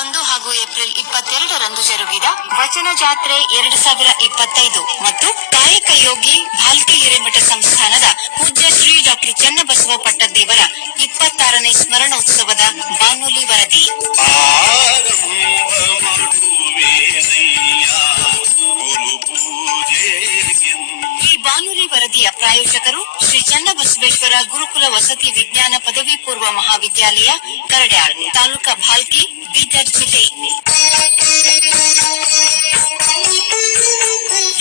21 ಹಾಗೂ ಏಪ್ರಿಲ್ 22ರಂದು ಜರುಗಿದ ವಚನ ಜಾತ್ರೆ 2025 ಮತ್ತು ಕಾಯಕ ಯೋಗಿ ಭಾಲ್ಕಿ ಹಿರೇಮಠ ಸಂಸ್ಥಾನದ ಪೂಜ್ಯ ಶ್ರೀ ಡಾಕ್ಟರ್ ಚನ್ನಬಸವ ಪಟ್ಟದೇವರ 26ನೇ ಸ್ಮರಣೋತ್ಸವದ ಬಾನುಲಿ ವರದಿ. ಈ ಬಾನುಲಿ ವರದಿಯ ಪ್ರಾಯೋಜಕರು ಶ್ರೀ ಚನ್ನಬಸವೇಶ್ವರ ಗುರುಕುಲ ವಸತಿ ವಿಜ್ಞಾನ ಪದವಿ ಪೂರ್ವ ಮಹಾವಿದ್ಯಾಲಯ, ಕರಡ್ಯಾಳ್, ತಾಲೂಕಾ ಭಾಲ್ಕಿ, ಬೀದರ್ ಜಿಲ್ಲೆ.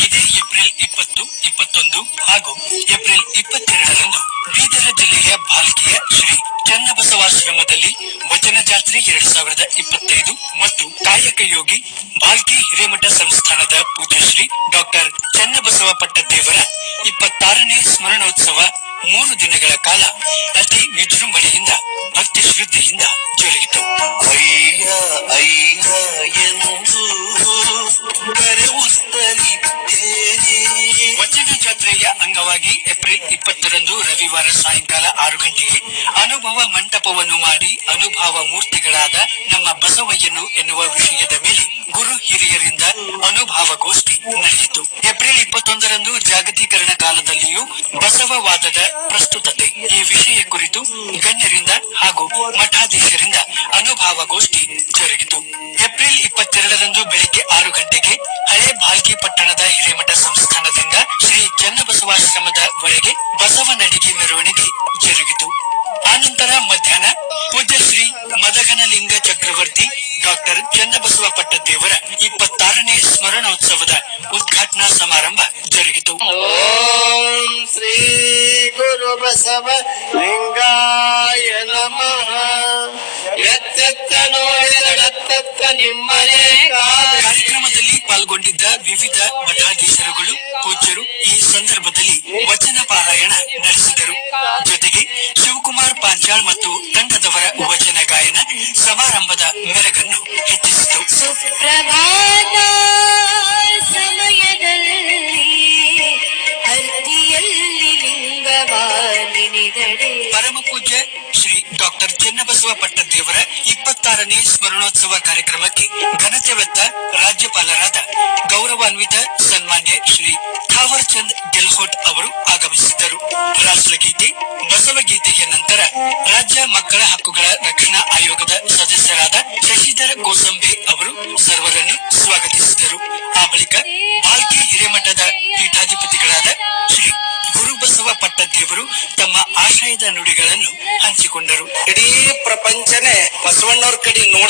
ಇದೇ ಏಪ್ರಿಲ್ 20, 21 ಹಾಗೂ ಏಪ್ರಿಲ್ 22ರಂದು ಬೀದರ್ ಜಿಲ್ಲೆಯ ಭಾಲ್ಕಿಯ ಶ್ರೀ ಚನ್ನಬಸವಾಶ್ರಮದಲ್ಲಿ ವಚನ ಜಾತ್ರೆ 2025 ಮತ್ತು ಕಾಯಕ ಯೋಗಿ ಭಾಲ್ಕಿ ಹಿರೇಮಠ ಸಂಸ್ಥಾನದ ಪೂಜ್ಯ ಶ್ರೀ ಡಾಕ್ಟರ್ ಚನ್ನಬಸವ ಪಟ್ಟದೇವರ 26ನೇ ಸ್ಮರಣೋತ್ಸವ 3 ದಿನಗಳ ಕಾಲ ಅತಿ ವಿಜೃಂಭಣೆಯಿಂದ ಭಕ್ತಿ ಶ್ರದ್ಧೆಯಿಂದ ಜರುಗಿತು. ವಚನ ಜಾತ್ರೆಯ ಅಂಗವಾಗಿ ಏಪ್ರಿಲ್ 20ರಂದು ರವಿವಾರ ಸಾಯಂಕಾಲ 6 ಗಂಟೆಗೆ ಅನುಭವ ಮಂಟಪವನ್ನು ಮಾಡಿ ಅನುಭವ ಮೂರ್ತಿಗಳಾದ ನಮ್ಮ ಬಸವಯ್ಯನು ಎನ್ನುವ ವಿಷಯದ ಮೇಲೆ ಗುರು ಹಿರಿಯರಿಂದ ಅನುಭವಗೋಷ್ಠಿ ನಡೆಯಿತು. ಏಪ್ರಿಲ್ 21ರಂದು ಜಾಗತೀಕರಣ ಕಾಲದಲ್ಲಿಯೂ ಬಸವವಾದದ ಪ್ರಸ್ತುತತೆ ಈ ವಿಷಯ ಕುರಿತು ಗಣ್ಯರಿಂದ ಹಾಗೂ ಮಠಾಧೀಶರಿಂದ ಅನುಭವಗೋಷ್ಠಿ ಜರುಗಿತು. ಏಪ್ರಿಲ್ 22ರಂದು ಬೆಳಿಗ್ಗೆ 6 ಗಂಟೆಗೆ ಹಳೆ ಭಾಲ್ಕಿ ಪಟ್ಟಣದ ಹಿರೇಮಠ ಸಂಸ್ಥಾನದಿಂದ ಶ್ರೀ ಚನ್ನಬಸವಾಶ್ರಮದ ವರೆಗೆ ಬಸವನಡಿಗೆ ಮೆರವಣಿಗೆ ಜರುಗಿತು. ಆನಂತರ ಮಧ್ಯಾಹ್ನ ಪೂಜ್ಯ ಶ್ರೀ ಮದಗನಲಿಂಗ ಚಕ್ರವರ್ತಿ ಡಾಕ್ಟರ್ ಚನ್ನಬಸವ ಪಟ್ಟದೇವರ 26ನೇ ಸ್ಮರಣೋತ್ಸವದ ಉದ್ಘಾಟನಾ ಸಮಾರಂಭ ಜರುಗಿತು. ಓಂ ಶ್ರೀ ಗುರು ಬಸವ ಲಿಂಗಾಯ ನಮಃ. ಎತ್ತೆತ್ತ ನೋಡಿದೆತ್ತ ನಿಮ್ಮನೆ. ಕಾರ್ಯಕ್ರಮದಲ್ಲಿ ಪಾಲ್ಗೊಂಡಿದ್ದ ವಿವಿಧ ಮಠಾಧೀಶರುಗಳು ಪೂಜ್ಯರು ಈ ಸಂದರ್ಭದಲ್ಲಿ ವಚನ ಪಾರಾಯಣ ನಡೆಸಿದರು. ಜೊತೆಗೆ ಶಿವಕುಮಾರ್ ಪಾಂಚಾಳ್ ಮತ್ತು ತಂಡದವರ ವಚನ ಗಾಯನ ಸಮಾರಂಭದ ಮೆರಗನ್ನು ಹೆಚ್ಚಿಸಿತು. ಸುಪ್ರಭಾತ ಸಮಯದಲ್ಲಿ ಅರ್ತಿಯಲ್ಲಿ ಲಿಂಗವಾಲಿನಿದಡೆ. ಪರಮ ಪೂಜ್ಯ ಶ್ರೀ ಡಾಕ್ಟರ್ ಚನ್ನಬಸವ ಪಟ್ಟದೇವರ 26ನೇ ಸ್ಮರಣೋತ್ಸವ ಕಾರ್ಯಕ್ರಮಕ್ಕೆ ಘನತೆ ಹೊತ್ತ ರಾಜ್ಯಪಾಲರಾದ ಗೌರವಾನ್ವಿತ ಸನ್ಮಾನ್ಯ ಶ್ರೀ ಥಾವರ್ ಚಂದ್ ಗೆಹ್ಲೋಟ್ ಅವರು ಆಗಮಿಸಿದ್ದರು. ರಾಷ್ಟ್ರಗೀತೆ, ಬಸವಗೀತೆಯ ನಂತರ ರಾಜ್ಯ ಮಕ್ಕಳ ಹಕ್ಕುಗಳ ರಕ್ಷಣಾ ಆಯೋಗದ ಸದಸ್ಯರಾದ ಶಶಿಧರ ಕೋಸಂಬೆ ಅವರು ಸರ್ವರನ್ನು ಸ್ವಾಗತಿಸಿದರು. ಆ ಬಳಿಕ ಭಾಲ್ಕಿ ಹಿರೇಮಠದ ಪೀಠಾಧಿಪತಿಗಳಾದ ಶ್ರೀ ಗುರುಬಸವ ಪಟ್ಟದೇವರು ತಮ್ಮ ಆಶಯದ ನುಡಿಗಳನ್ನು ಹಂಚಿಕೊಂಡರು. ಇಡೀ ಪ್ರಪಂಚನೇ ಬಸವಣ್ಣವ್ರ ಕಡೆ ನೋಡ